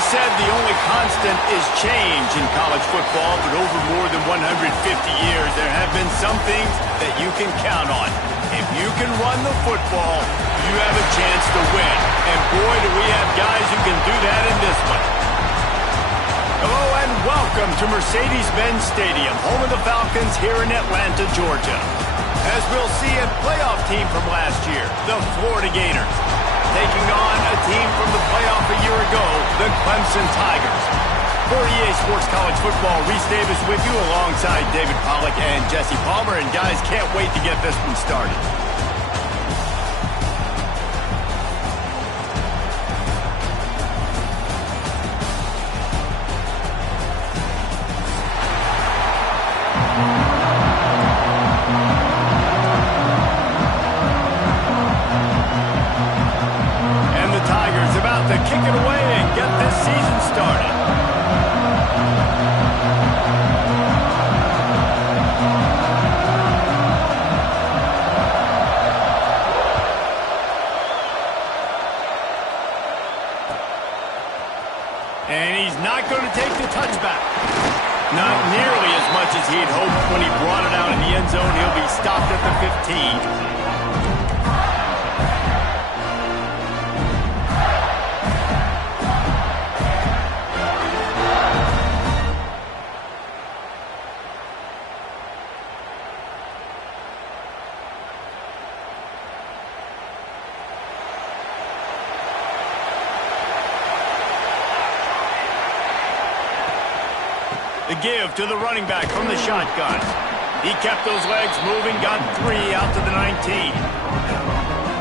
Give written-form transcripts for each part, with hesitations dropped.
always said the only constant is change in college football, but over more than 150 years, there have been some things that you can count on. If you can run the football, you have a chance to win. And boy, do we have guys who can do that in this one. Hello and welcome to Mercedes-Benz Stadium, home of the Falcons here in Atlanta, Georgia. As we'll see, a playoff team from last year, the Florida Gators, taking on a team from the playoff a year ago, the Clemson Tigers. For EA Sports College Football, Reese Davis with you alongside David Pollack and Jesse Palmer. And guys, can't wait to get this one started. And the Tigers about to kick it away and get this season started. And he's not going to take the touchback. Not nearly as much as he'd hoped when he brought it out in the end zone. He'll be stopped at the 15. The give to the running back from the shotgun. He kept those legs moving, got 3 out to the 19.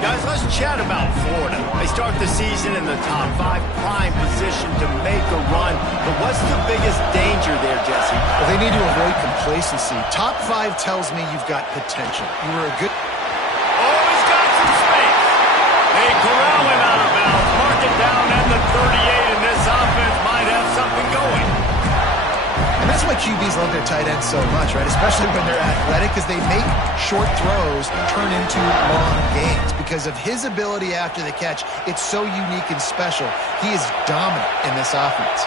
Guys, let's chat about Florida. They start the season in the top 5, prime position to make a run. But what's the biggest danger there, Jesse? Well, they need to avoid complacency. Top 5 tells me you've got potential. You were a good... Oh, he's got some space. They corral him out of bounds. Mark it down at the 38, and this offense might have something going. And that's why QBs love their tight ends so much, right? Especially when they're athletic, because they make short throws turn into long gains. Because of his ability after the catch, it's so unique and special. He is dominant in this offense.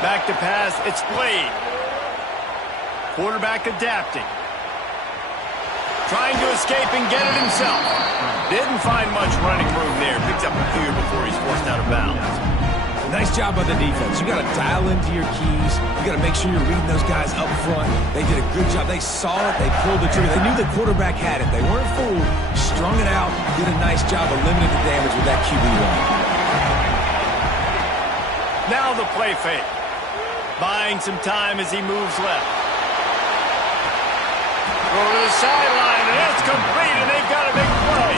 Back to pass, it's played. Quarterback adapting. Trying to escape and get it himself. Didn't find much running room there. Picks up a fear before he's forced out of bounds. Nice job by the defense. You got to dial into your keys. You got to make sure you're reading those guys up front. They did a good job. They saw it. They pulled the trigger. They knew the quarterback had it. They weren't fooled. Strung it out. Did a nice job of limiting the damage with that QB run. Now the play fake. Buying some time as he moves left. Over the sideline, and it's complete, and they've got a big play.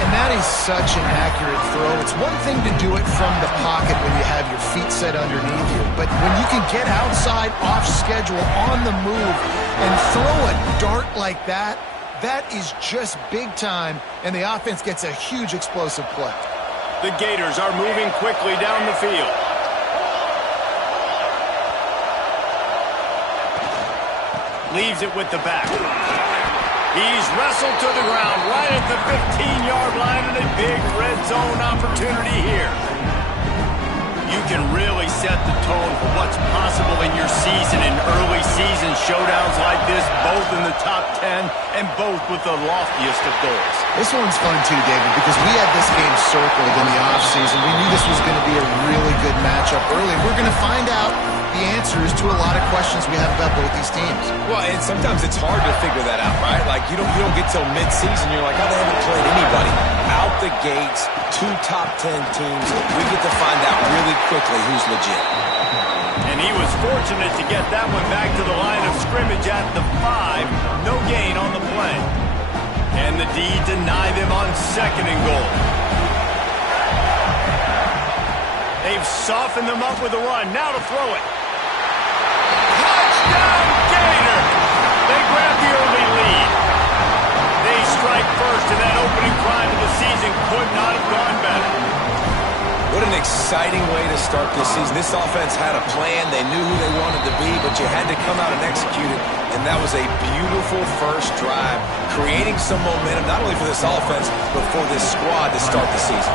And that is such an accurate throw. It's one thing to do it from the pocket when you have your feet set underneath you, but when you can get outside, off schedule, on the move, and throw a dart like that, that is just big time, and the offense gets a huge explosive play. The Gators are moving quickly down the field. Leaves it with the back. He's wrestled to the ground right at the 15-yard line, and a big red zone opportunity here. You can really set the tone for what's possible in your season in early season showdowns like this, both in the top 10 and both with the loftiest of goals. This one's fun too, David, because we had this game circled in the offseason. We knew this was going to be a really good matchup early. We're going to find out the answers to a lot of questions we have about both these teams. Well, and sometimes it's hard to figure that out, right? Like, you don't get till mid-season, you're like, oh, they haven't played anybody. Out the gates, 2 top 10 teams. We get to find out really quickly who's legit. And he was fortunate to get that one back to the line of scrimmage at the 5. No gain on the play. And the D denied them on 2nd and goal. They've softened them up with a run. Now to throw it. Touchdown, Gator! They grab the early lead. They strike first, and that opening drive of the season could not have gone better. What an exciting exciting way to start this season. This offense had a plan. They knew who they wanted to be, but you had to come out and execute it. And that was a beautiful first drive, creating some momentum, not only for this offense, but for this squad to start the season.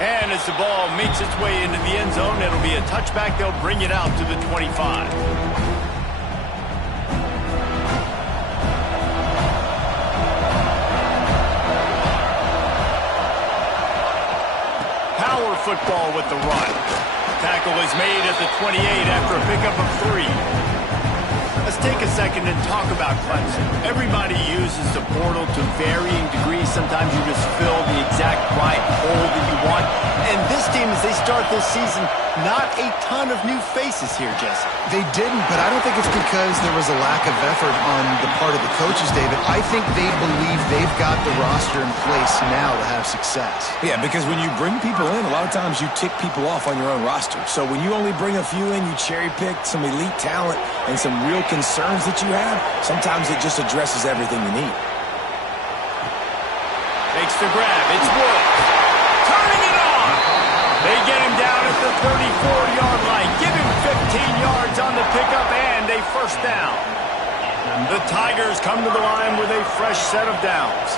And as the ball makes its way into the end zone, it'll be a touchback. They'll bring it out to the 25. Power football with the run. Tackle is made at the 28 after a pickup of 3. Let's take a second and talk about Clemson. Everybody uses the portal to varying degrees. Sometimes you just fill the exact right hole that you want. And this team, as they start this season, not a ton of new faces here, Jesse. They didn't, but I don't think it's because there was a lack of effort on the part of the coaches, David. I think they believe they've got the roster in place now to have success. Yeah, because when you bring people in, a lot of times you tick people off on your own roster. So when you only bring a few in, you cherry-pick some elite talent and some real concerns that you have, sometimes it just addresses everything you need. Makes the grab. It's Woods. Turning it on. They get him down at the 34-yard line. Give him 15 yards on the pickup and a first down. The Tigers come to the line with a fresh set of downs.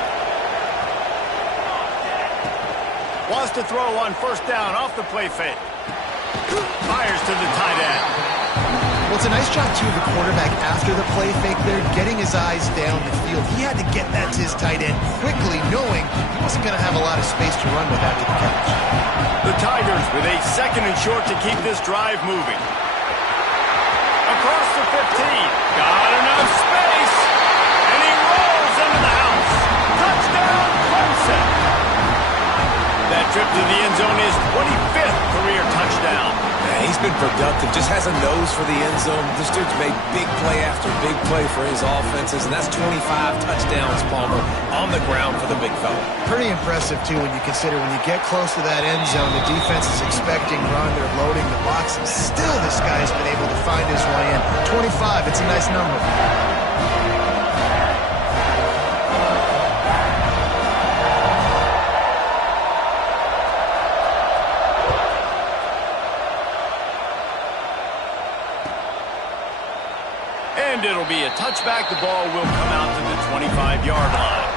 Wants to throw on first down off the play fake. Fires to the tight end. Well, it's a nice job, too, of the quarterback after the play fake there, getting his eyes down the field. He had to get that to his tight end quickly, knowing he wasn't going to have a lot of space to run with after the catch. The Tigers with a second and short to keep this drive moving. Across the 15. Got enough space. And he rolls into the house. Touchdown, Clemson. That trip to the end zone is 25th career touchdown. Man, he's been productive, just has a nose for the end zone. This dude's made big play after big play for his offenses, and that's 25 touchdowns, Palmer, on the ground for the big fella. Pretty impressive, too, when you consider when you get close to that end zone, the defense is expecting run, they're loading the box, and still this guy's been able to find his way in. 25, it's a nice number. And it'll be a touchback. The ball will come out to the 25-yard line.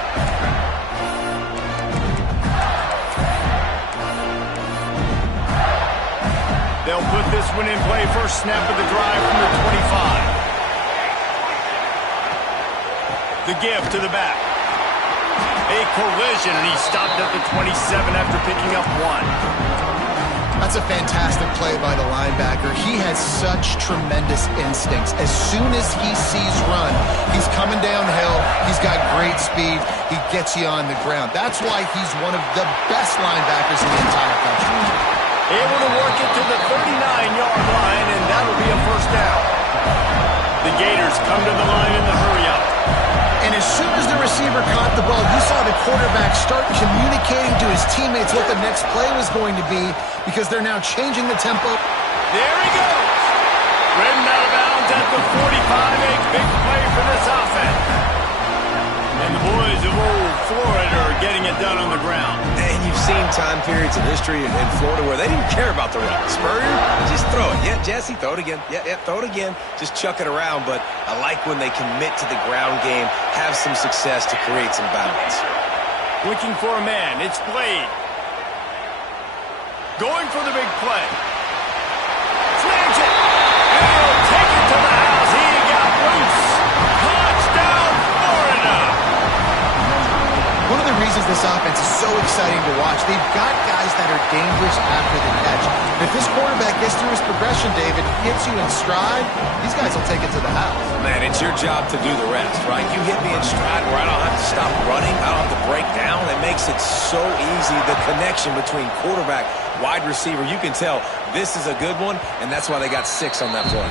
They'll put this one in play. First snap of the drive from the 25. The give to the back. A collision, and he stopped at the 27 after picking up 1. That's a fantastic play by the linebacker. He has such tremendous instincts. As soon as he sees run, he's coming downhill. He's got great speed. He gets you on the ground. That's why he's one of the best linebackers in the entire country. Able to work it to the 39-yard line, and that'll be a first down. The Gators come to the line in the hurry-up. And as soon as the receiver caught the ball, you saw the quarterback start communicating to his teammates what the next play was going to be because they're now changing the tempo. There he goes. Ridden out of bounds at the 45. A big play for this offense. And the boys of old Florida are getting it done on the ground. And you've seen time periods in history in Florida where they didn't care about the run. Spurrier, just throw it. Yeah, Jesse, throw it again. Yeah, throw it again. Just chuck it around. But I like when they commit to the ground game, have some success to create some balance. Looking for a man. It's Blade. Going for the big play. Snags it. And he'll take it to the house. He got loose. Touchdown, Florida. One of the reasons this offense is so exciting to watch, they've got guys that are dangerous after the catch. If this quarterback gets through his progression, David, hits you in stride, these guys will take it to the house. Man, it's your job to do the rest, right? You hit me in stride where I don't have to stop running. I don't have to break down. It makes it so easy. The connection between quarterback, wide receiver, you can tell this is a good one, and that's why they got 6 on that play.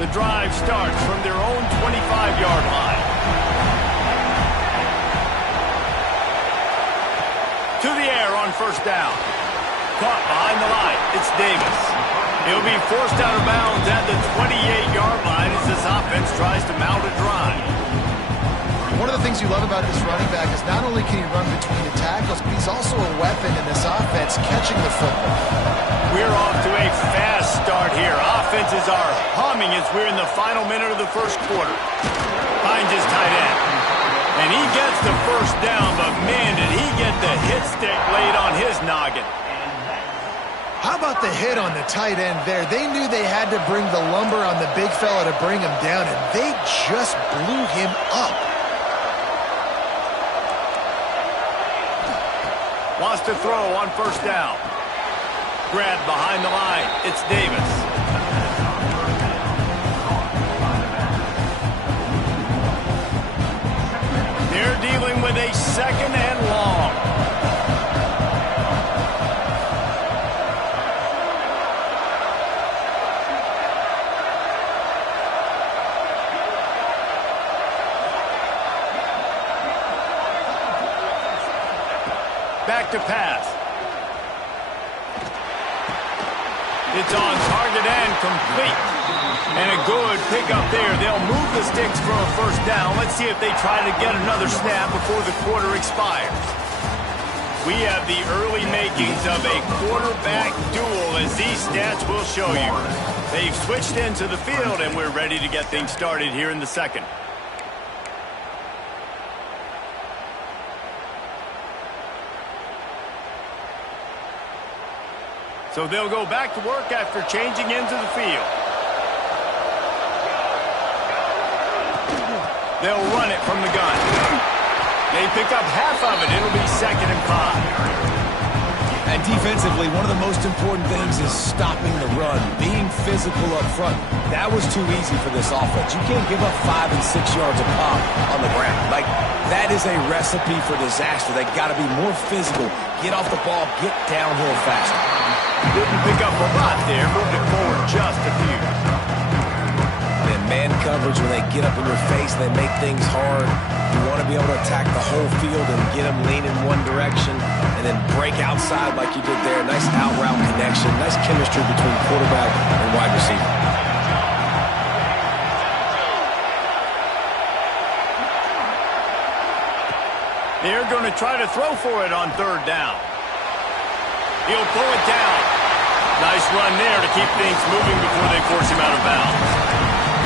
The drive starts from their own 25-yard line. To the air on first down. caught behind the line. It's Davis. He'll be forced out of bounds at the 28-yard line as this offense tries to mount a drive. One of the things you love about this running back is not only can he run between the tackles, but he's also a weapon in this offense catching the football. We're off to a fast start here. Offenses are humming as we're in the final minute of the first quarter. Finds his tight end. And he gets the first down, but man, did he get the hit stick laid on his noggin. How about the hit on the tight end there? They knew they had to bring the lumber on the big fella to bring him down, and they just blew him up. Wants to throw on first down. Grabbed behind the line. It's Davis. They're dealing with a second and long. Back to pass. It's on target and complete. And a good pickup there. They'll move the sticks for a first down. Let's see if they try to get another snap before the quarter expires. We have the early makings of a quarterback duel, as these stats will show you. They've switched into the field, and we're ready to get things started here in the second. So they'll go back to work after changing into the field. They'll run it from the gun. They pick up half of it. It'll be 2nd and 5. And defensively, one of the most important things is stopping the run, being physical up front. That was too easy for this offense. You can't give up 5 and 6 yards a pop on the ground. Like, that is a recipe for disaster. They got to be more physical, get off the ball, get downhill faster. Didn't pick up a lot there, moved it forward just a few. And man coverage, when they get up in your face, they make things hard. You want to be able to attack the whole field and get them leaning one direction and then break outside like you did there. Nice out route connection, nice chemistry between quarterback and wide receiver. They're going to try to throw for it on 3rd down. He'll pull it down. Nice run there to keep things moving before they force him out of bounds.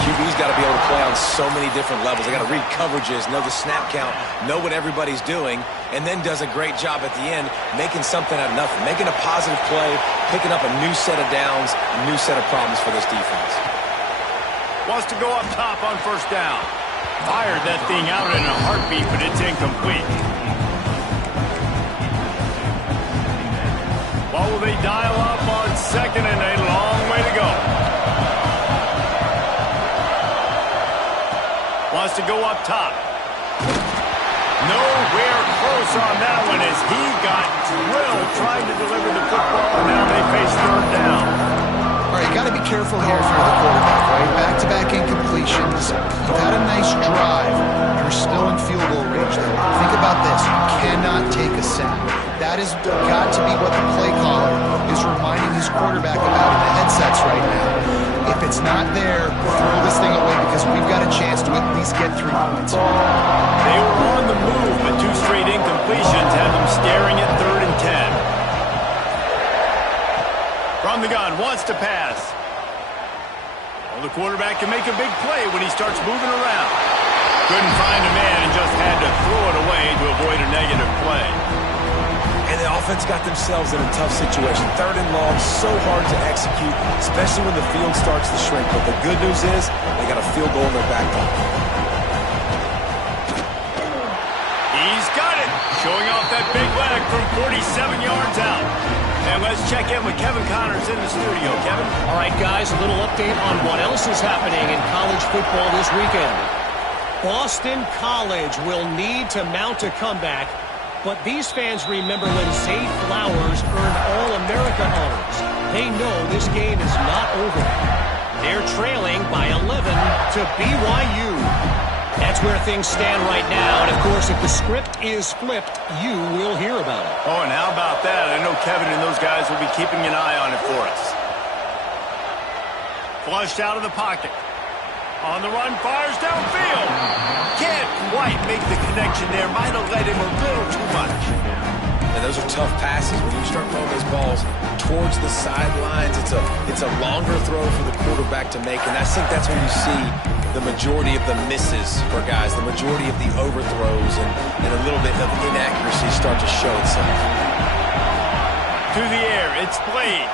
QB's got to be able to play on so many different levels. They got to read coverages, know the snap count, know what everybody's doing, and then does a great job at the end making something out of nothing, making a positive play, picking up a new set of downs, a new set of problems for this defense. Wants to go up top on first down. Fired that thing out in a heartbeat, but it's incomplete. What will they dial up on 2nd and a long way to go? Wants to go up top. Nowhere close on that one as he got drilled trying to deliver the football, and now they face 3rd down. All right, you got to be careful here if you're the quarterback, right? Back-to-back incompletions. You've had a nice drive. You're still in field goal range, though. Think about this. You cannot take a sack. That has got to be what the play caller is reminding his quarterback about in the headsets right now. If it's not there, throw this thing away because we've got a chance to at least get 3 points. They were on the move, but 2 straight incompletions had them staring at 3rd and 10. From the gun, wants to pass. Well, the quarterback can make a big play when he starts moving around. Couldn't find a man and just had to throw it away to avoid a negative play. And the offense got themselves in a tough situation. 3rd and long, so hard to execute, especially when the field starts to shrink. But the good news is they got a field goal in their back pocket. He's got it, showing off that big leg from 47 yards out. And let's check in with Kevin Connors in the studio. Kevin? All right, guys, a little update on what else is happening in college football this weekend. Boston College will need to mount a comeback, but these fans remember when Zay Flowers earned All-America honors. They know this game is not over. They're trailing by 11 to BYU. That's where things stand right now, and of course, if the script is flipped, you will hear about it. Oh, and how about that? I know Kevin and those guys will be keeping an eye on it for us. Flushed out of the pocket. On the run, fires downfield. Can't quite make the connection there. Might have led him a little too much. And those are tough passes when you start throwing those balls towards the sidelines. It's a longer throw for the quarterback to make, and I think that's when you see the majority of the misses for guys, the majority of the overthrows, and a little bit of inaccuracy start to show itself. To the air, it's played.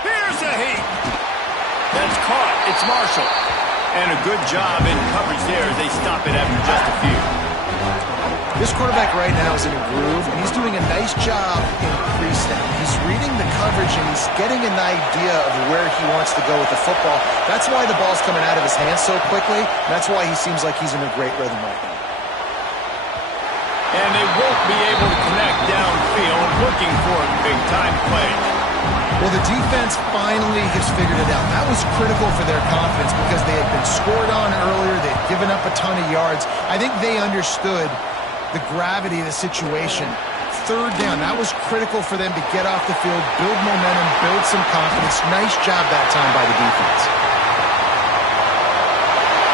Here's a heat. That's caught. It's Marshall. And a good job in coverage there as they stop it after just a few. This quarterback right now is in a groove, and he's doing a nice job in pre-snap. He's reading the coverage, and he's getting an idea of where he wants to go with the football. That's why the ball's coming out of his hands so quickly, and that's why he seems like he's in a great rhythm right now. And they won't be able to connect downfield, looking for a big-time play. Well, the defense finally has figured it out. That was critical for their confidence because they had been scored on earlier. They had given up a ton of yards. I think they understood the gravity of the situation. Third down, that was critical for them to get off the field, build momentum, build some confidence. Nice job that time by the defense.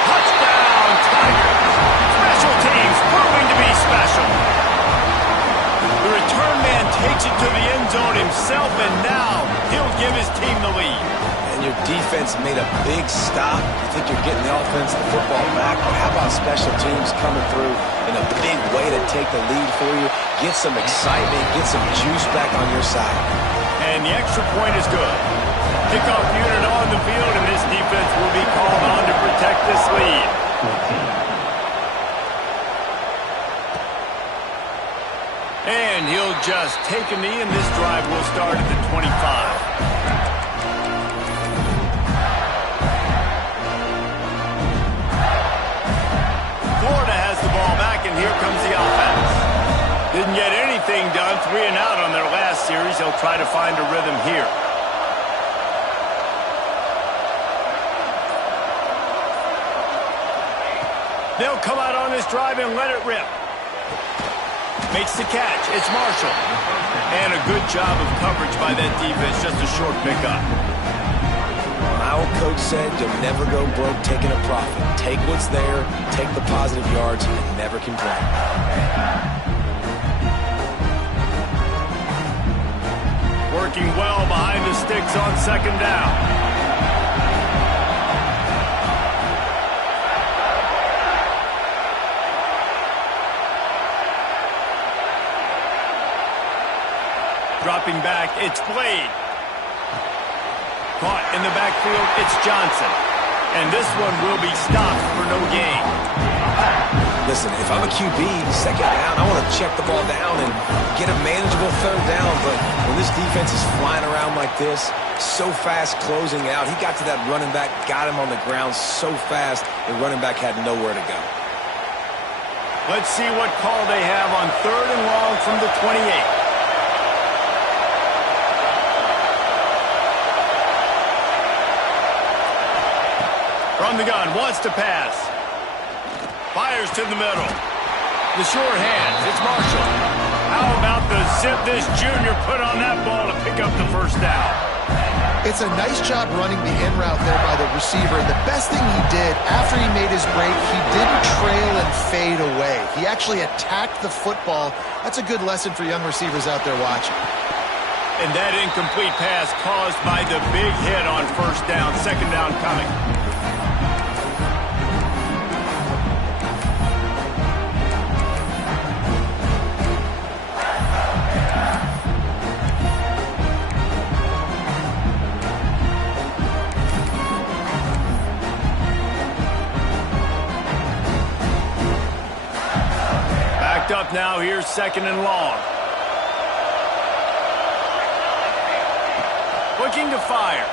Touchdown, Tigers! Special teams proving to be special. The return man takes it to the end zone himself, and now he'll give his team the lead. And your defense made a big stop. You think you're getting the offense, the football back, but how about special teams coming through in a big way to take the lead for you, get some excitement, get some juice back on your side. And the extra point is good. Kickoff unit on the field, and this defense will be called on to protect this lead. And he'll just take a knee, and this drive will start at the 25. Florida has the ball back, and here comes the offense. Didn't get anything done, 3 and out on their last series. They'll try to find a rhythm here. They'll come out on this drive and let it rip. Makes the catch. It's Marshall. And a good job of coverage by that defense. Just a short pickup. My old coach said you'll never go broke taking a profit. Take what's there, take the positive yards, and never complain. Working well behind the sticks on second down. Dropping back, it's Blade. Caught in the backfield, it's Johnson. And this one will be stopped for no gain. Listen, if I'm a QB, second down, I want to check the ball down and get a manageable third down. But when this defense is flying around like this, so fast closing out, he got to that running back, got him on the ground so fast, the running back had nowhere to go. Let's see what call they have on 3rd and long from the 28. From the gun, wants to pass. Fires to the middle. The sure hands, it's Marshall. How about the zip this junior put on that ball to pick up the first down? It's a nice job running the in route there by the receiver. And the best thing he did after he made his break, he didn't trail and fade away. He actually attacked the football. That's a good lesson for young receivers out there watching. And that incomplete pass caused by the big hit on first down. Second down coming. Up now, here's 2nd and long. Looking to fire.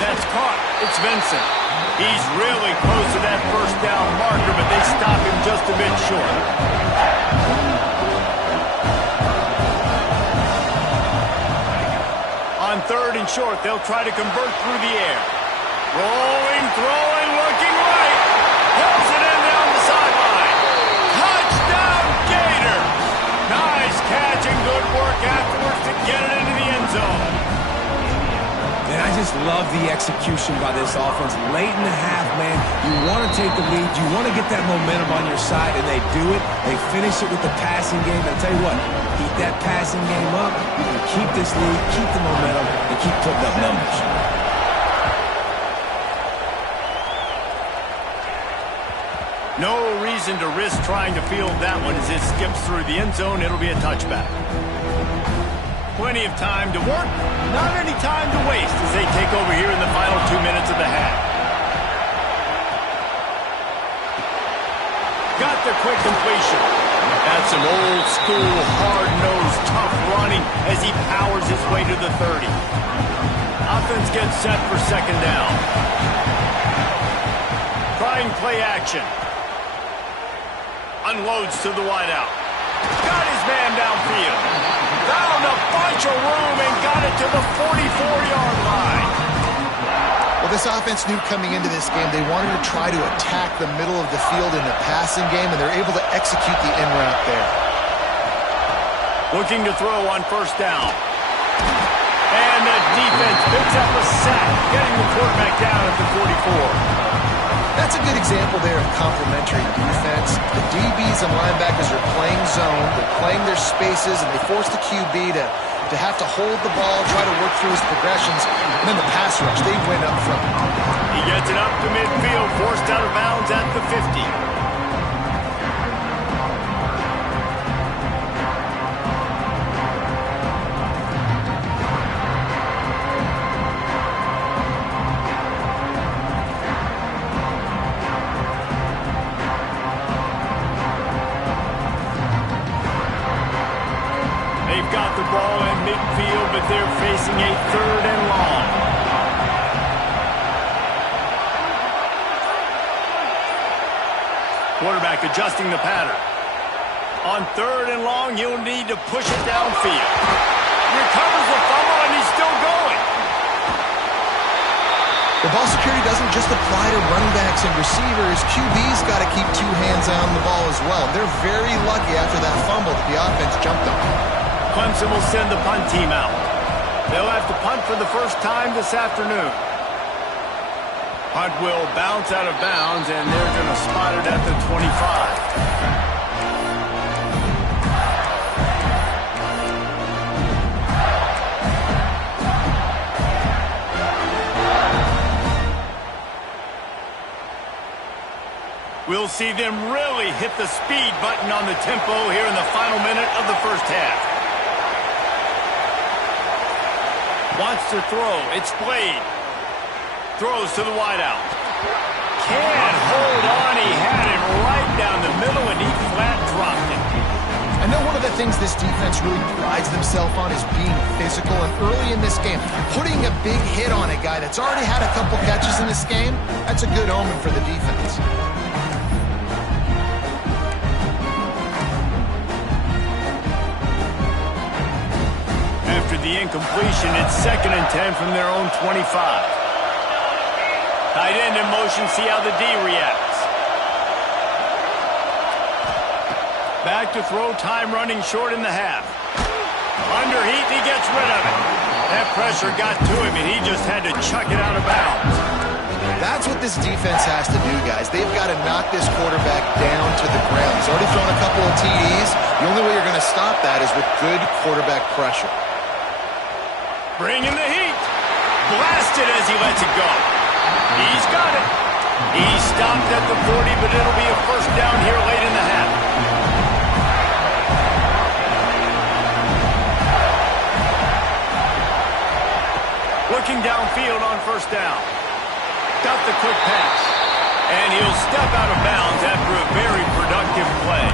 That's caught. It's Vincent. He's really close to that first down marker, but they stop him just a bit short. On 3rd and short, they'll try to convert through the air. Rolling, throwing, looking right. Pulls it in down the sideline. Touchdown, Gator! Nice catch and good work just love the execution by this offense. Late in the half, man, you want to take the lead. You want to get that momentum on your side, and they do it. They finish it with the passing game. I'll tell you what, keep that passing game up. You can keep this lead, keep the momentum, and keep putting up numbers. No reason to risk trying to field that one as it skips through the end zone. It'll be a touchback. Plenty of time to work, not any time to waste as they take over here in the final 2 minutes of the half. Got the quick completion. That's some old school, hard-nosed, tough running as he powers his way to the 30. Offense gets set for second down. Trying play action. Unloads to the wideout. Got his man downfield. Found a bunch of room and got it to the 44-yard line. Well, this offense knew coming into this game they wanted to try to attack the middle of the field in the passing game, and they're able to execute the in route there. Looking to throw on first down. And the defense picks up a sack, getting the quarterback down at the 44. That's a good example there of complementary defense. The DBs and linebackers are playing zone, they're playing their spaces, and they force the QB to have to hold the ball, try to work through his progressions, and then the pass rush, they win up front. He gets it up to midfield, forced out of bounds at the 50. Got the ball in midfield, but they're facing a third and long. Quarterback adjusting the pattern. On third and long, he'll need to push it downfield. Recovers the fumble, and he's still going. The ball security doesn't just apply to running backs and receivers. QB's got to keep two hands on the ball as well. They're very lucky after that fumble that the offense jumped on. Clemson will send the punt team out. They'll have to punt for the first time this afternoon. Punt will bounce out of bounds, and they're going to spot it at the 25. We'll see them really hit the speed button on the tempo here in the final minute of the first half. Wants to throw. It's Blade. Throws to the wideout. Can't hold on. He had it right down the middle, and he flat dropped it. I know one of the things this defense really prides themselves on is being physical, and early in this game, putting a big hit on a guy that's already had a couple catches in this game, that's a good omen for the defense. After the incompletion, it's 2nd and 10 from their own 25. Tight end in motion, see how the D reacts. Back to throw, time running short in the half. Under heat, he gets rid of it. That pressure got to him, and he just had to chuck it out of bounds. That's what this defense has to do, guys. They've got to knock this quarterback down to the ground. He's already thrown a couple of TDs. The only way you're going to stop that is with good quarterback pressure. Bringing the heat. Blasted as he lets it go. He's got it. He stopped at the 40, but it'll be a first down here late in the half. Looking downfield on first down. Got the quick pass. And he'll step out of bounds after a very productive play.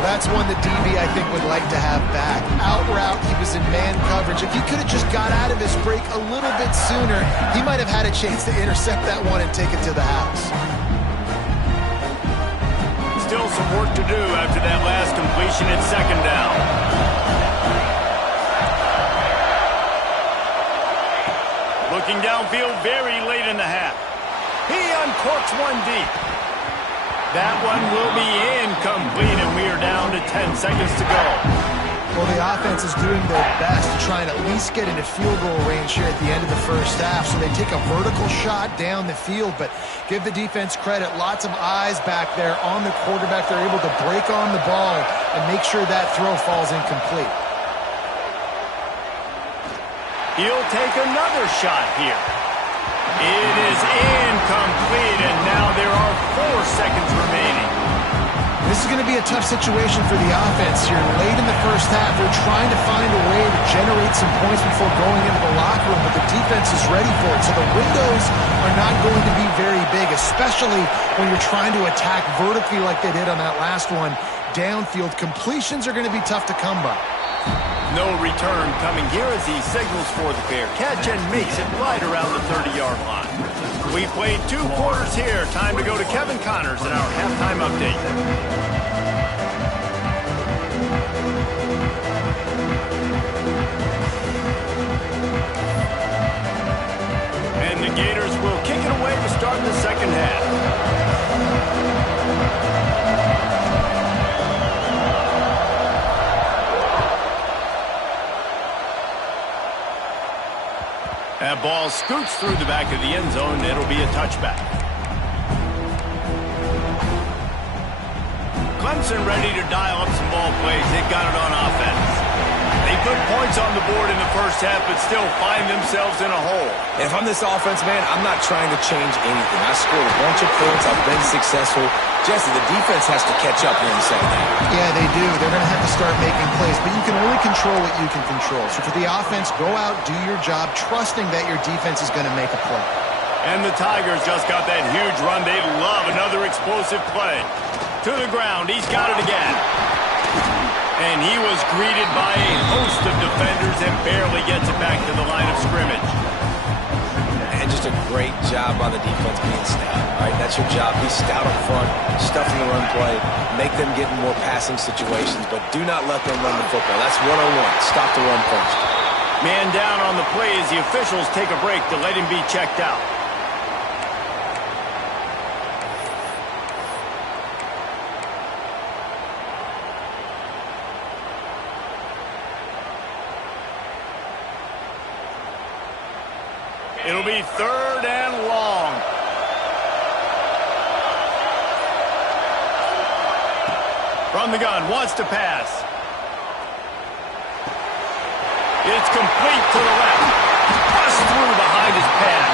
That's one the DB, I think, would like to have back. Out route, he was in man coverage. If he could have just got out of his break a little bit sooner, he might have had a chance to intercept that one and take it to the house. Still some work to do after that last completion at 2nd down. Looking downfield very late in the half. He uncorks one deep. That one will be incomplete, and we are down to 10 seconds to go. Well, the offense defense is doing their best to try and at least get into field goal range here at the end of the first half. So they take a vertical shot down the field, but give the defense credit. Lots of eyes back there on the quarterback. They're able to break on the ball and make sure that throw falls incomplete. He'll take another shot here. It is incomplete, and now there are 4 seconds remaining. This is going to be a tough situation for the offense here. Late in the first half, they're trying to find a way to generate some points before going into the locker room, but the defense is ready for it. So the windows are not going to be very big, especially when you're trying to attack vertically like they did on that last one. Downfield completions are going to be tough to come by. No return coming here as he signals for the fair catch and makes it right around the 30-yard line. We played 2 quarters here. Time to go to Kevin Connors in our halftime update. And the Gators will kick it away to start the second half. That ball scoots through the back of the end zone. It'll be a touchback. Clemson ready to dial up some ball plays. They got it on offense. They put points on the board in the first half, but still find themselves in a hole. And if I'm this offense, man, I'm not trying to change anything. I scored a bunch of points. I've been successful. Jesse, the defense has to catch up here in the second half. Yeah, they do. They're going to have to start making plays, but you can only control what you can control. So for the offense, go out, do your job, trusting that your defense is going to make a play. And the Tigers just got that huge run. They love another explosive play. To the ground. He's got it again. And he was greeted by a host of defenders and barely gets it back to the line of scrimmage. And just a great job by the defense being stout. All right, that's your job. Be stout up front, stuffing the run play, make them get in more passing situations, but do not let them run the football. That's one-on-one. Stop the run first. Man down on the play as the officials take a break to let him be checked out. It'll be 3rd and long. From the gun, wants to pass. It's complete to the left. Bust through behind his pad.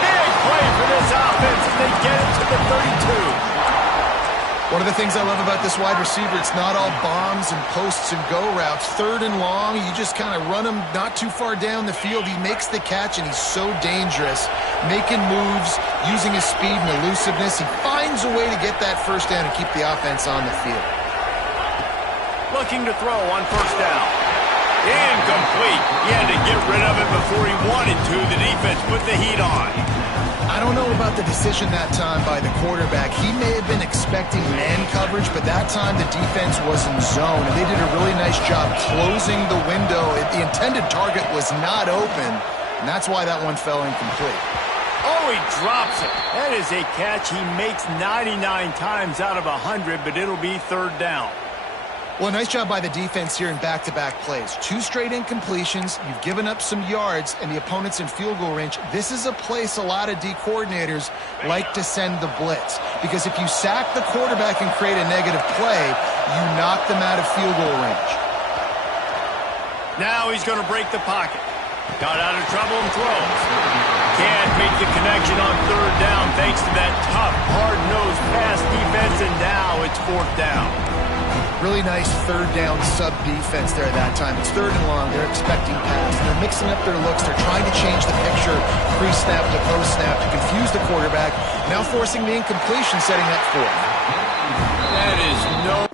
Big play for this offense as they get it to the 32. One of the things I love about this wide receiver, it's not all bombs and posts and go routes. 3rd and long, you just kind of run him not too far down the field. He makes the catch, and he's so dangerous, making moves, using his speed and elusiveness. He finds a way to get that first down and keep the offense on the field. Looking to throw on 1st down. Incomplete. He had to get rid of it before he wanted to. The defense put the heat on. I don't know about the decision that time by the quarterback. He may have been expecting man coverage, but that time the defense was in zone, and they did a really nice job closing the window. The intended target was not open, and that's why that one fell incomplete. Oh, he drops it. That is a catch he makes 99 times out of 100, but it'll be 3rd down. Well, nice job by the defense here in back-to-back plays. 2 straight incompletions. You've given up some yards, and the opponent's in field goal range. This is a place a lot of D coordinators like to send the blitz, because if you sack the quarterback and create a negative play, you knock them out of field goal range. Now he's going to break the pocket. Got out of trouble and throws. Can't make the connection on 3rd down thanks to that tough, hard-nosed pass defense, and now it's 4th down. Really nice 3rd down sub-defense there that time. It's 3rd and long. They're expecting pass. They're mixing up their looks. They're trying to change the picture pre-snap to post-snap to confuse the quarterback. Now forcing the incompletion, setting up 4th. That is no...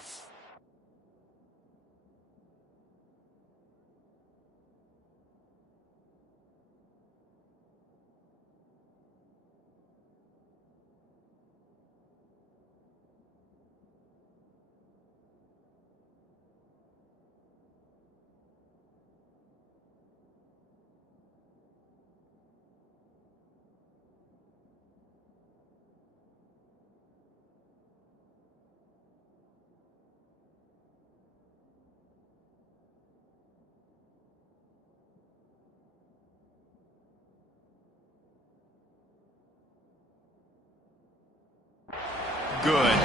good.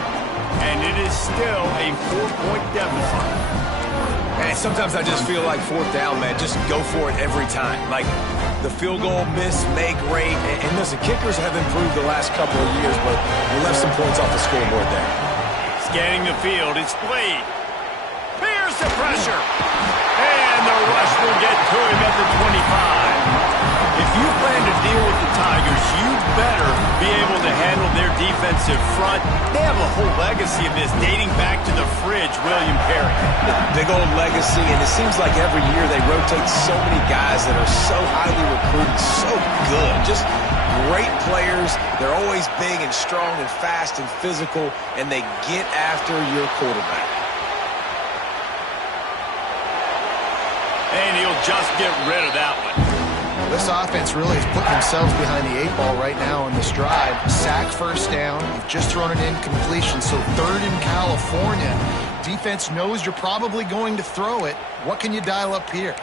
And it is still a 4-point deficit. Man, sometimes I just feel like fourth down, man. Just go for it every time. Like the field goal miss, make rate. And listen, kickers have improved the last couple of years, but we left some points off the scoreboard there. Scanning the field, it's played. Here's the pressure. And the rush will get to him at the 25. If you plan to deal with the Tigers, you better be able to handle their defensive front. They have a whole legacy of this dating back to the fridge, William Perry. Big old legacy, and it seems like every year they rotate so many guys that are so highly recruited, so good. Just great players. They're always big and strong and fast and physical, and they get after your quarterback. And he'll just get rid of that one. This offense really is putting themselves behind the 8-ball right now on this drive. Sack first down. You've just thrown an incompletion, so third in California. Defense knows you're probably going to throw it. What can you dial up here?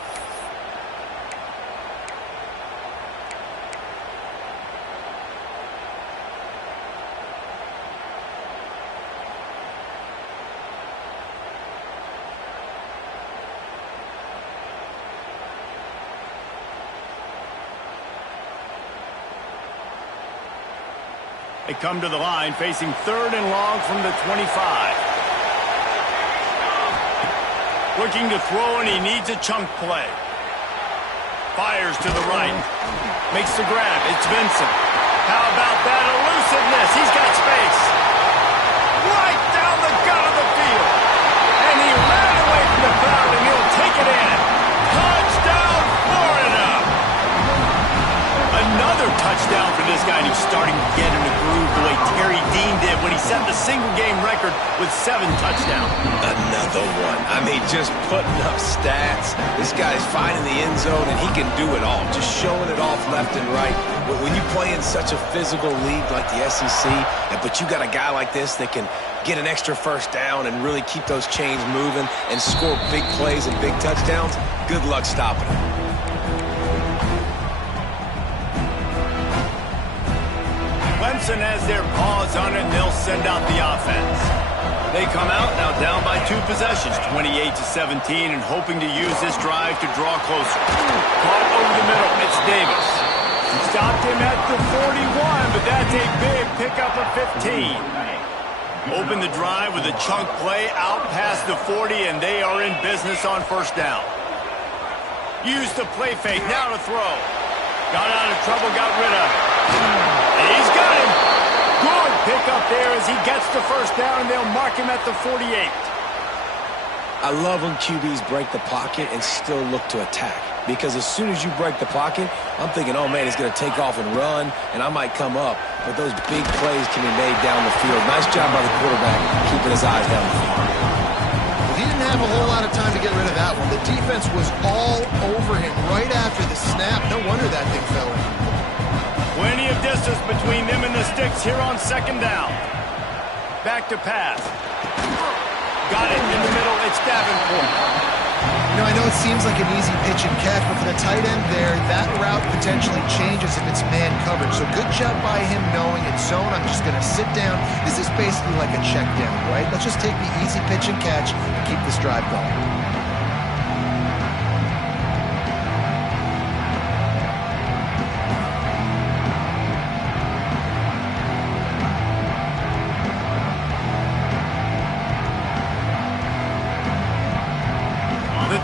They come to the line facing third and long from the 25. Looking to throw, and he needs a chunk play. Fires to the right. Makes the grab. It's Vincent. How about that elusiveness? He's got space. Right down the gut of the field. And he ran away from the crowd, and he'll take it in. Touchdown, Florida! Another touchdown for this guy, and he's starting to get in the groove the way Terry Dean did when he set the single-game record with 7 touchdowns. Another one. I mean, just putting up stats. This guy's finding the end zone, and he can do it all. Just showing it off left and right. But when you play in such a physical league like the SEC, but you got a guy like this that can get an extra first down and really keep those chains moving and score big plays and big touchdowns, good luck stopping him. Clemson has their paws on it, and they'll send out the offense. They come out now down by 2 possessions, 28-17, and hoping to use this drive to draw closer. Caught over the middle, it's Davis. Stopped him at the 41, but that's a big pickup of 15. Open the drive with a chunk play out past the 40, and they are in business on first down. Use the play fake, now to throw. Got out of trouble, got rid of it. He's got him. Good pickup there as he gets the first down, and they'll mark him at the 48. I love when QBs break the pocket and still look to attack. Because as soon as you break the pocket, I'm thinking, oh, man, he's going to take off and run, and I might come up. But those big plays can be made down the field. Nice job by the quarterback keeping his eyes down the field. He didn't have a whole lot of time to get rid of that one. The defense was all over him right after the snap. No wonder that thing fell in. Plenty of distance between them and the sticks here on second down. Back to pass. Got it in the middle. It's Davenport. You know, I know it seems like an easy pitch and catch, but for the tight end there, that route potentially changes if it's man coverage. So good job by him knowing it's zone. I'm just going to sit down. This is basically like a check down, right? Let's just take the easy pitch and catch and keep this drive going.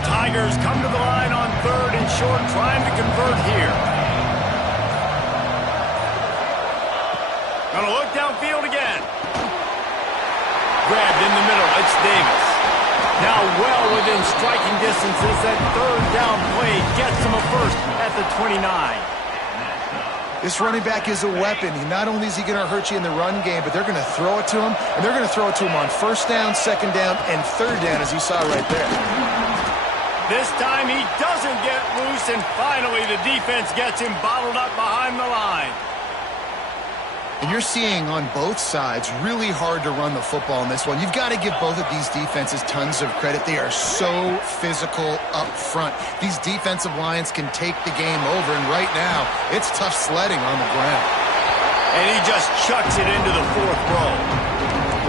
Tigers come to the line on third and short, trying to convert here. Gonna look downfield again. Grabbed in the middle, it's Davis. Now well within striking distance as that third down play gets him a first at the 29. This running back is a weapon. Not only is he going to hurt you in the run game, but they're going to throw it to him, and they're going to throw it to him on first down, second down, and third down, as you saw right there. This time he doesn't get loose, and finally the defense gets him bottled up behind the line. And you're seeing on both sides really hard to run the football in this one. You've got to give both of these defenses tons of credit. They are so physical up front. These defensive lines can take the game over, and right now it's tough sledding on the ground. And he just chucks it into the 4th row.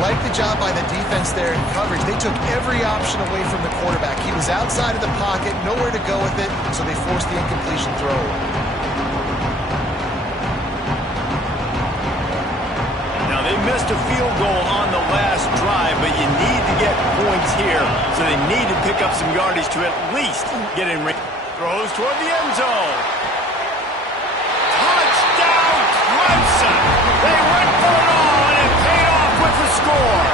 Like the job by the defense there in coverage. They took every option away from the quarterback. He was outside of the pocket, nowhere to go with it, so they forced the incompletion throw. Now, they missed a field goal on the last drive, but you need to get points here, so they need to pick up some yardage to at least get in range. Throws toward the end zone. Touchdown, Clemson! They went for it all, and it paid off with the score.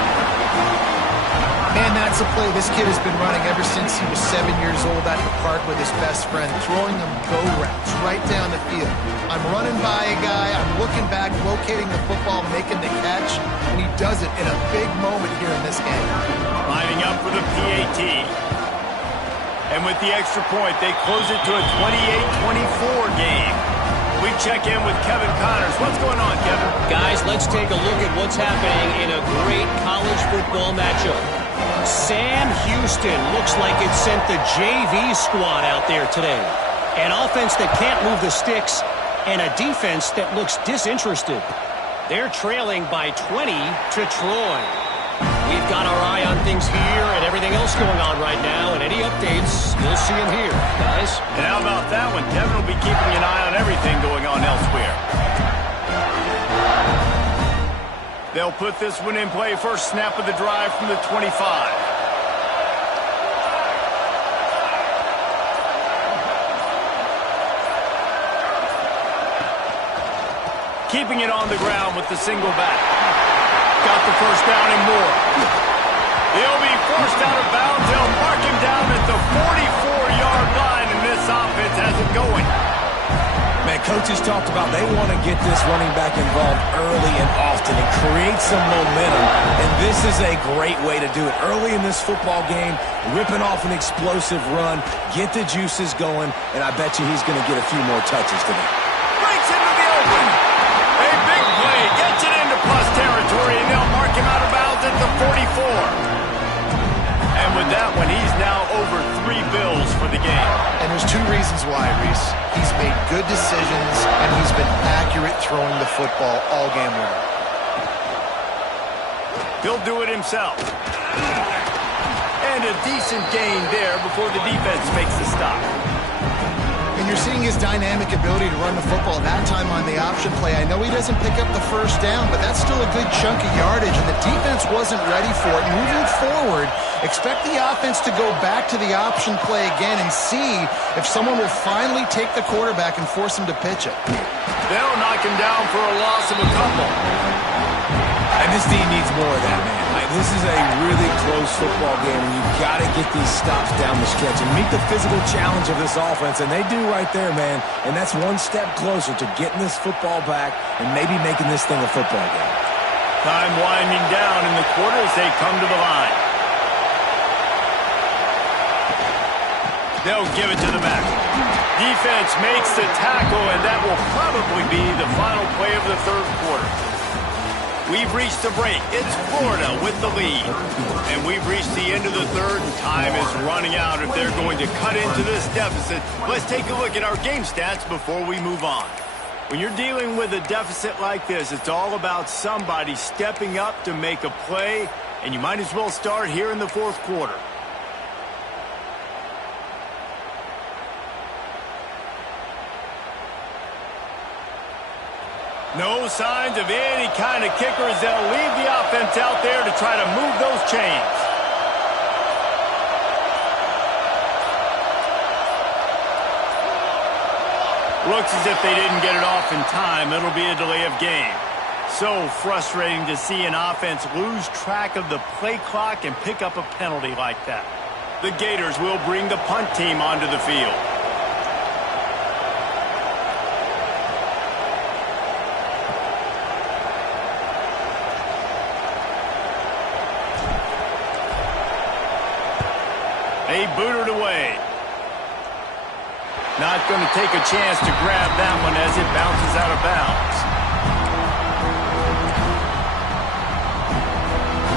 Man, that's a play this kid has been running ever since he was 7 years old at the park with his best friend, throwing them go routes right down the field. I'm running by a guy, I'm looking back, locating the football, making the catch, and he does it in a big moment here in this game. Lining up for the PAT. And with the extra point, they close it to a 28-24 game. We check in with Kevin Connors. What's going on, Kevin? Guys, let's take a look at what's happening in a great college football matchup. Sam Houston looks like it sent the JV squad out there today. An offense that can't move the sticks and a defense that looks disinterested. They're trailing by 20 to Troy. We've got our eye on things here and everything else going on right now, and any updates, you'll see them here, guys. And how about that one? Kevin will be keeping an eye on everything going on elsewhere. They'll put this one in play. First snap of the drive from the 25. Keeping it on the ground with the single back. Got the first down and more. He'll be forced out of bounds. They'll mark him down at the 44-yard line, and this offense has it going. Man, coaches talked about they want to get this running back involved early and often and create some momentum, and this is a great way to do it. Early in this football game, ripping off an explosive run, get the juices going, and I bet you he's going to get a few more touches today. Breaks into the open. A big play. Gets it into plus territory, and they'll mark him out of bounds at the 44. And with that one, he's now over 3 bills for the game. And there's 2 reasons why, Reese. He's made good decisions, and he's been accurate throwing the football all game long. He'll do it himself. And a decent gain there before the defense makes the stop. And you're seeing his dynamic ability to run the football that time on the option play. I know he doesn't pick up the first down, but that's still a good chunk of yardage, and the defense wasn't ready for it. Moving forward, expect the offense to go back to the option play again and see if someone will finally take the quarterback and force him to pitch it. They'll knock him down for a loss of a couple. And this team needs more of that, man. This is a really close football game, and you've got to get these stops down the stretch and meet the physical challenge of this offense, and they do right there, man. And that's one step closer to getting this football back and maybe making this thing a football game. Time winding down in the quarter as they come to the line. They'll give it to the back. Defense makes the tackle, and that will probably be the final play of the third quarter. We've reached the break. It's Florida with the lead. And we've reached the end of the third, and time is running out if they're going to cut into this deficit. Let's take a look at our game stats before we move on. When you're dealing with a deficit like this, it's all about somebody stepping up to make a play, and you might as well start here in the fourth quarter. No signs of any kind of kickers. They'll leave the offense out there to try to move those chains. Looks as if they didn't get it off in time. It'll be a delay of game. So frustrating to see an offense lose track of the play clock and pick up a penalty like that. The Gators will bring the punt team onto the field. They boot it away. Not going to take a chance to grab that one as it bounces out of bounds.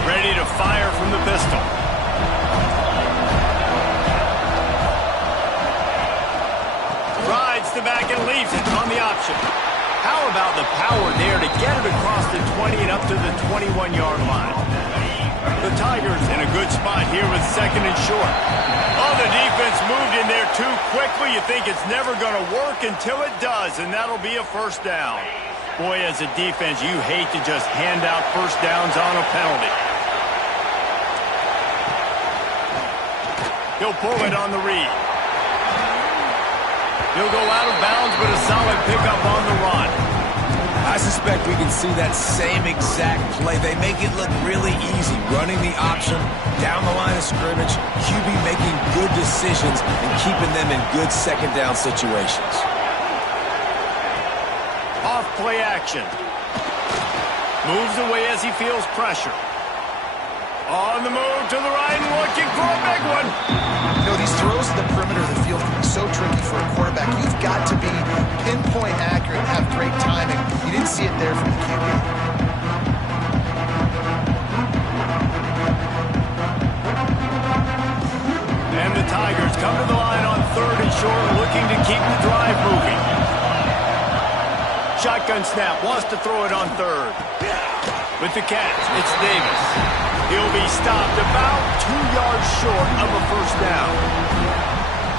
Ready to fire from the pistol. Rides the back and leaves it on the option. How about the power there to get it across the 20 and up to the 21-yard line? The Tigers in a good spot here with second and short. Oh, the defense moved in there too quickly. You think it's never going to work until it does, and that'll be a first down. Boy, as a defense, you hate to just hand out first downs on a penalty. He'll pull it on the read. He'll go out of bounds, but a solid pickup on the run. I suspect we can see that same exact play. They make it look really easy, running the option down the line of scrimmage, QB making good decisions and keeping them in good second down situations. Off play action. Moves away as he feels pressure. On the move to the right, looking for a big one. You know, these throws to the perimeter of the field can be so tricky for a quarterback. You've got to be pinpoint accurate and have great timing. You didn't see it there from the QB. And the Tigers come to the line on third and short, looking to keep the drive moving. Shotgun snap, wants to throw it on third. With the catch, it's Davis. He'll be stopped about 2 yards short of a first down.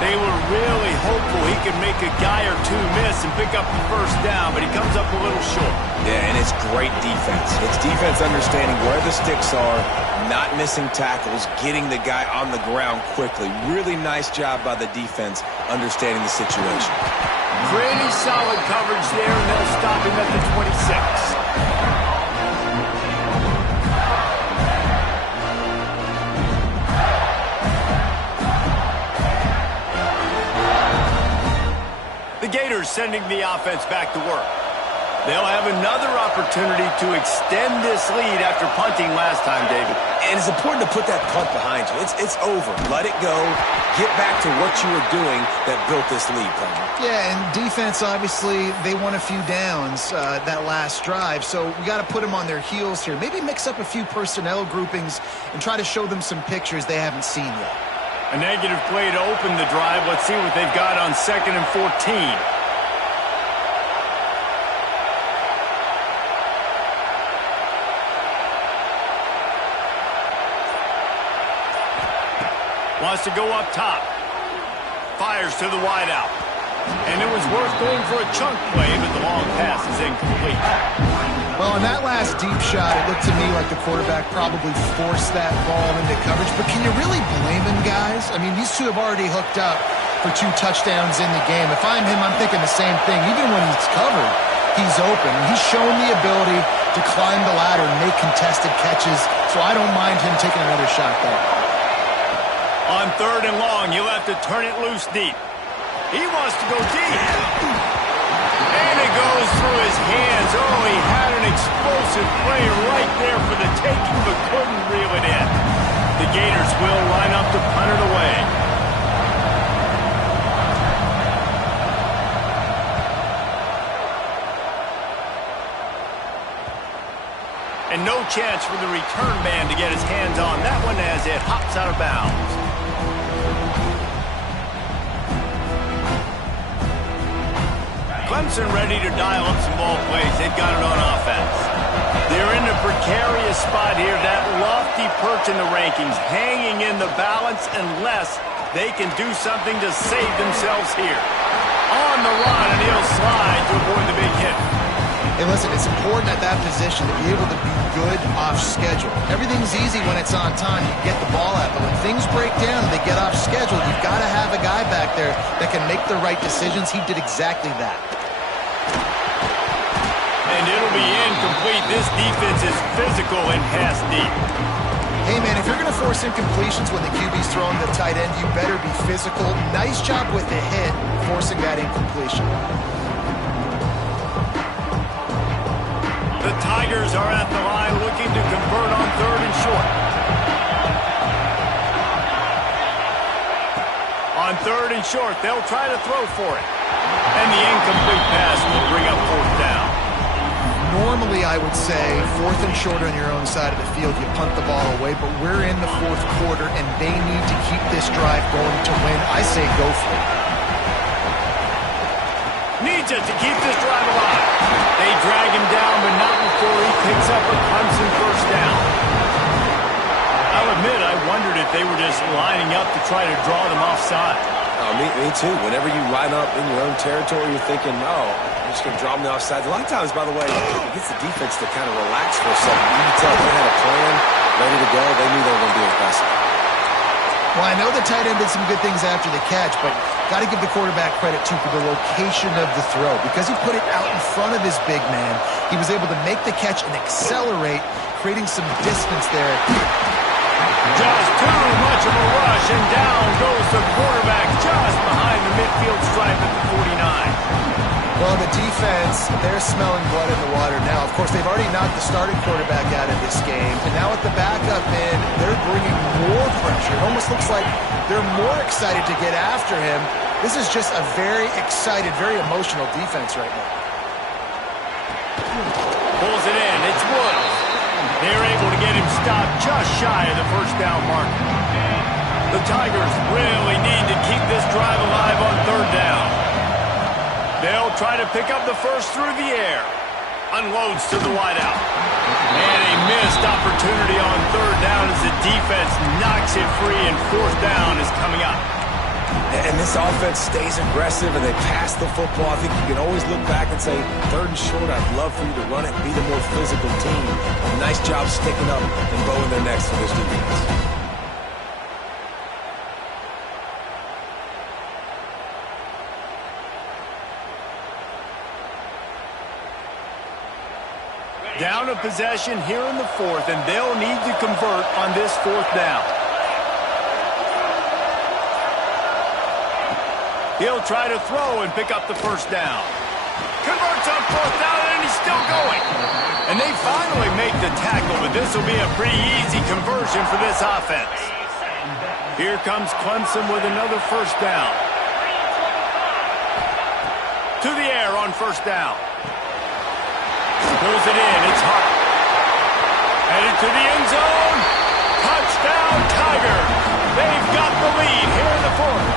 They were really hopeful he could make a guy or two miss and pick up the first down, but he comes up a little short. Yeah, and it's great defense. It's defense understanding where the sticks are, not missing tackles, getting the guy on the ground quickly. Really nice job by the defense understanding the situation. Pretty solid coverage there, and they'll stop him at the 26. The Gators sending the offense back to work. They'll have another opportunity to extend this lead after punting last time, David. And it's important to put that punt behind you. It's over. Let it go. Get back to what you were doing that built this lead, Coleman. Yeah, and defense, obviously, they won a few downs that last drive, so we got to put them on their heels here. Maybe mix up a few personnel groupings and try to show them some pictures they haven't seen yet. A negative play to open the drive. Let's see what they've got on 2nd and 14. Wants to go up top. Fires to the wideout. And it was worth going for a chunk play, but the long pass is incomplete. Well, on that last deep shot, it looked to me like the quarterback probably forced that ball into coverage. But can you really blame him, guys? I mean, these two have already hooked up for 2 touchdowns in the game. If I'm him, I'm thinking the same thing. Even when he's covered, he's open. He's shown the ability to climb the ladder and make contested catches, so I don't mind him taking another shot there. On 3rd and long, you'll have to turn it loose deep. He wants to go deep. And it goes through his hands. Oh, he had an explosive play right there for the taking, but couldn't reel it in. The Gators will line up to punt it away. And no chance for the return man to get his hands on that one as it hops out of bounds. Clemson ready to dial up some ball plays. They've got it on offense. They're in a precarious spot here. That lofty perch in the rankings, hanging in the balance unless they can do something to save themselves here. On the run, and he'll slide to avoid the big hit. Hey, listen, it's important at that position to be able to be good off schedule. Everything's easy when it's on time. You get the ball out. But when things break down and they get off schedule, you've got to have a guy back there that can make the right decisions. He did exactly that. And it'll be incomplete. This defense is physical and pass deep. Hey, man, if you're going to force incompletions when the QB's throwing the tight end, you better be physical. Nice job with the hit, forcing that incompletion. The Tigers are at the line looking to convert on 3rd and short. On 3rd and short, they'll try to throw for it. And the incomplete pass will bring up 4th down. Normally, I would say 4th and short on your own side of the field, you punt the ball away, but we're in the 4th quarter, and they need to keep this drive going to win. I say go for it. Needs it to keep this drive alive. They drag him down, but not before he picks up a Clemson first down. I'll admit, I wondered if they were just lining up to try to draw them offside. Oh, me too. Whenever you line up in your own territory, you're thinking, oh, I'm just going to draw them offside. A lot of times, by the way, it gets the defense to kind of relax for a second. You can tell they had a plan, ready to go. They knew they were going to be aggressive. Well, I know the tight end did some good things after the catch, but got to give the quarterback credit, too, for the location of the throw. Because he put it out in front of his big man, he was able to make the catch and accelerate, creating some distance there. Just too much of a rush, and down goes the quarterback just behind the midfield stripe at the 49. Well, the defense, they're smelling blood in the water now. Of course, they've already knocked the starting quarterback out of this game. And now with the backup in, they're bringing more pressure. It almost looks like they're more excited to get after him. This is just a very excited, very emotional defense right now. Pulls it in. It's Woods. They're able to get him stopped just shy of the first down mark. The Tigers really need to keep this drive alive on third down. They'll try to pick up the first through the air. Unloads to the wideout. And a missed opportunity on third down as the defense knocks it free, and fourth down is coming up. And this offense stays aggressive, and they pass the football. I think you can always look back and say, third and short, I'd love for you to run it and be the more physical team. Nice job sticking up and bowing their necks for this defense. Down a possession here in the fourth, and they'll need to convert on this fourth down. He'll try to throw and pick up the first down. Converts on fourth down, and he's still going. And they finally make the tackle, but this will be a pretty easy conversion for this offense. Here comes Clemson with another first down. To the air on first down. Pulls it in. It's Hart. Headed to the end zone. Touchdown, Tigers. They've got the lead here in the fourth.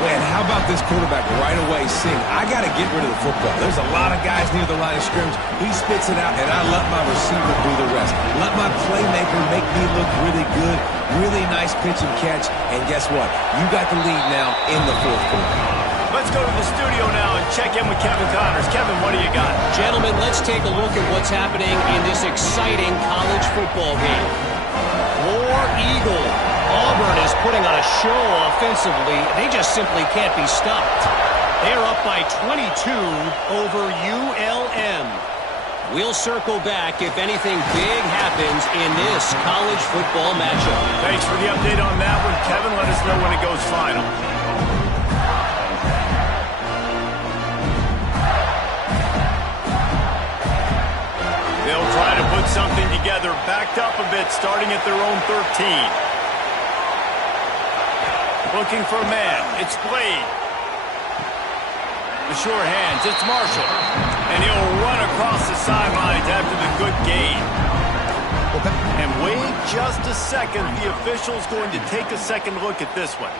Man, how about this quarterback right away saying, I got to get rid of the football. There's a lot of guys near the line of scrimmage. He spits it out, and I let my receiver do the rest. Let my playmaker make me look really good. Really nice pitch and catch. And guess what? You got the lead now in the fourth quarter. Let's go to the studio now and check in with Kevin Connors. Kevin, what do you got? Gentlemen, let's take a look at what's happening in this exciting college football game. War Eagle. Auburn is putting on a show offensively. They just simply can't be stopped. They're up by 22 over ULM. We'll circle back if anything big happens in this college football matchup. Thanks for the update on that one, Kevin. Let us know when it goes final. They'll try to put something together, backed up a bit, starting at their own 13. Looking for a man. It's Blade. The sure hands. It's Marshall. And he'll run across the sidelines after the good gain. And wait just a second. The official's going to take a second look at this one.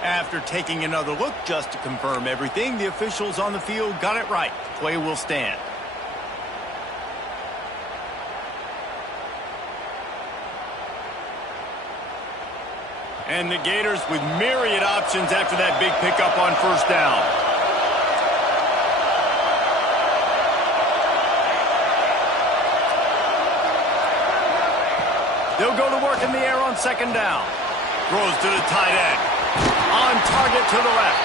After taking another look just to confirm everything, the officials on the field got it right. Play will stand. And the Gators with myriad options after that big pickup on first down. They'll go to work in the air on second down. Throws to the tight end. On target to the left.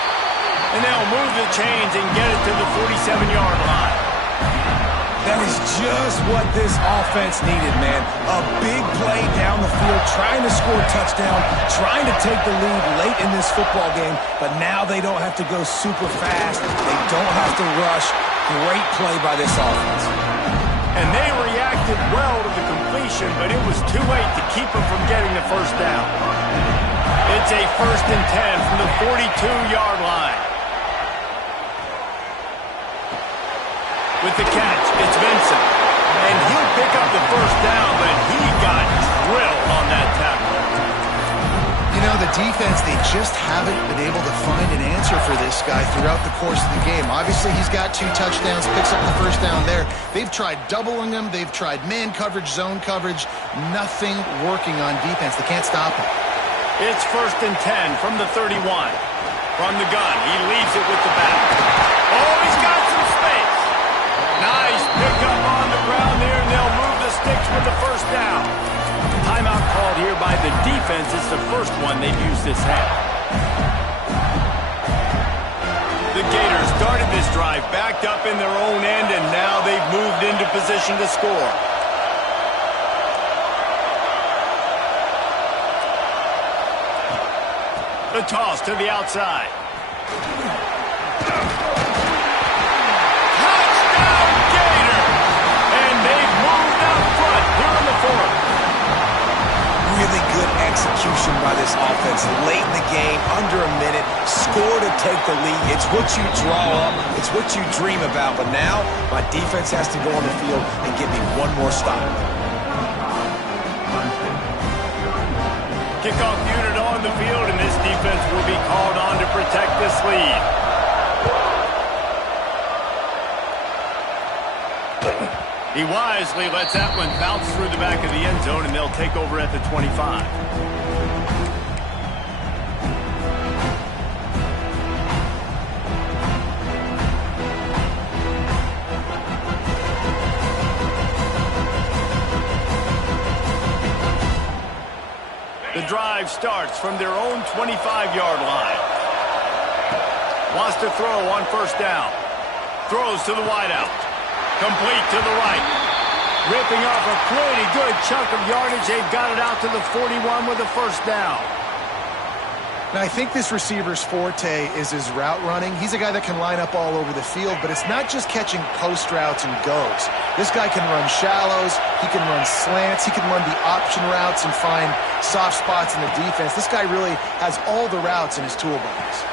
And they'll move the chains and get it to the 47-yard line. That is just what this offense needed, man. A big play down the field, trying to score a touchdown, trying to take the lead late in this football game, but now they don't have to go super fast. They don't have to rush. Great play by this offense. And they reacted well to the completion, but it was too late to keep them from getting the first down. It's a 1st and 10 from the 42-yard line. With the catch, it's Vincent. And he'll pick up the first down, but he got drilled on that tackle. You know, the defense, they just haven't been able to find an answer for this guy throughout the course of the game. Obviously, he's got 2 touchdowns, picks up the first down there. They've tried doubling him. They've tried man coverage, zone coverage. Nothing working on defense. They can't stop him. It's 1st and 10 from the 31. From the gun, he leaves it with the back. Oh, he's got some space. Nice pickup on the ground there, and they'll move the sticks with the first down. Timeout called here by the defense. It's the first one they've used this half. The Gators started this drive backed up in their own end, and now they've moved into position to score. The toss to the outside. Touchdown Gator! And they've moved out front here in the 4th. Really good execution by this offense. Late in the game, under a minute, score to take the lead. It's what you draw up. It's what you dream about. But now, my defense has to go on the field and give me one more stop. Kickoff unit on the field, and this defense will be called on to protect this lead. He wisely lets that one bounce through the back of the end zone, and they'll take over at the 25. The drive starts from their own 25-yard line. Wants to throw on 1st down. Throws to the wideout. Complete to the right. Ripping off a pretty good chunk of yardage. They've got it out to the 41 with a 1st down. Now, I think this receiver's forte is his route running. He's a guy that can line up all over the field, but it's not just catching post routes and goes. This guy can run shallows, he can run slants, he can run the option routes and find soft spots in the defense. This guy really has all the routes in his toolbox.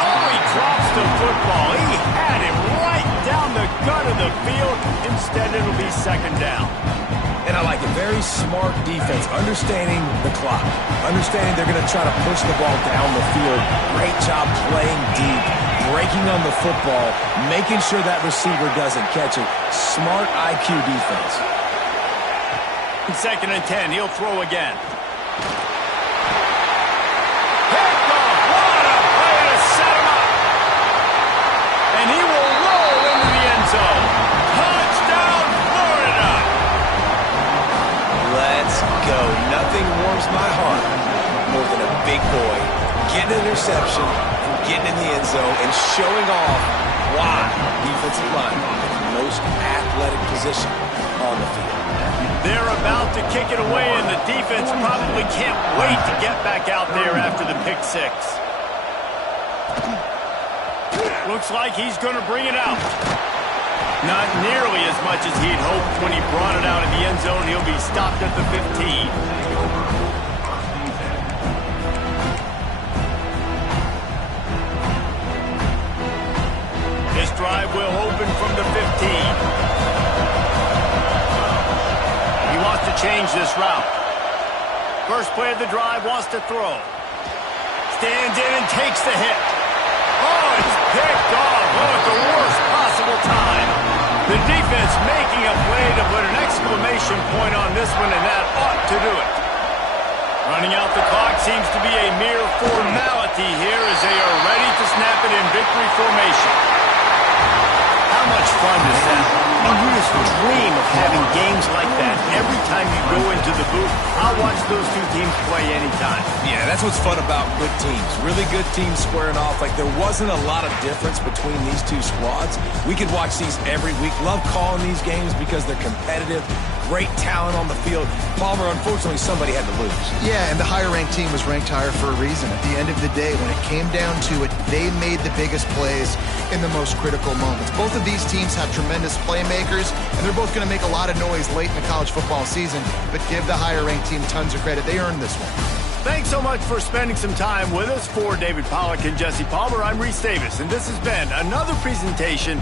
Oh, he drops the football. He had him right down the gut of the field. Instead, it'll be 2nd down. And I like it. Very smart defense. Understanding the clock. Understanding they're going to try to push the ball down the field. Great job playing deep. Breaking on the football. Making sure that receiver doesn't catch it. Smart IQ defense. 2nd and 10. He'll throw again. Picked off. What a play to set him up. And he will roll into the end zone. Touchdown, Florida. Let's go. Nothing warms my heart more than a big boy getting an interception, getting in the end zone, and showing off why defensive line is the most athletic position on the field. They're about to kick it away, and the defense probably can't wait to get back out there after the pick 6. Looks like he's going to bring it out. Not nearly as much as he'd hoped when he brought it out in the end zone. He'll be stopped at the 15. This drive will open from the 15. He wants to change this route. First play of the drive, wants to throw. Stands in and takes the hit. Oh, it's picked off. Oh, at the worst possible time. The defense making a play to put an exclamation point on this one, and that ought to do it. Running out the clock seems to be a mere formality here as they are ready to snap it in victory formation. How much fun is that? And you just dream of having games like that every time you go into the booth. I'll watch those two teams play anytime. Yeah, that's what's fun about good teams. Really good teams squaring off. Like, there wasn't a lot of difference between these two squads. We could watch these every week. Love calling these games because they're competitive. Great talent on the field. Palmer, unfortunately, somebody had to lose. Yeah, and the higher-ranked team was ranked higher for a reason. At the end of the day, when it came down to it, they made the biggest plays in the most critical moments. Both of these teams have tremendous playmakers, and they're both going to make a lot of noise late in the college football season, but give the higher-ranked team tons of credit. They earned this one. Thanks so much for spending some time with us. For David Pollack and Jesse Palmer, I'm Reese Davis, and this has been another presentation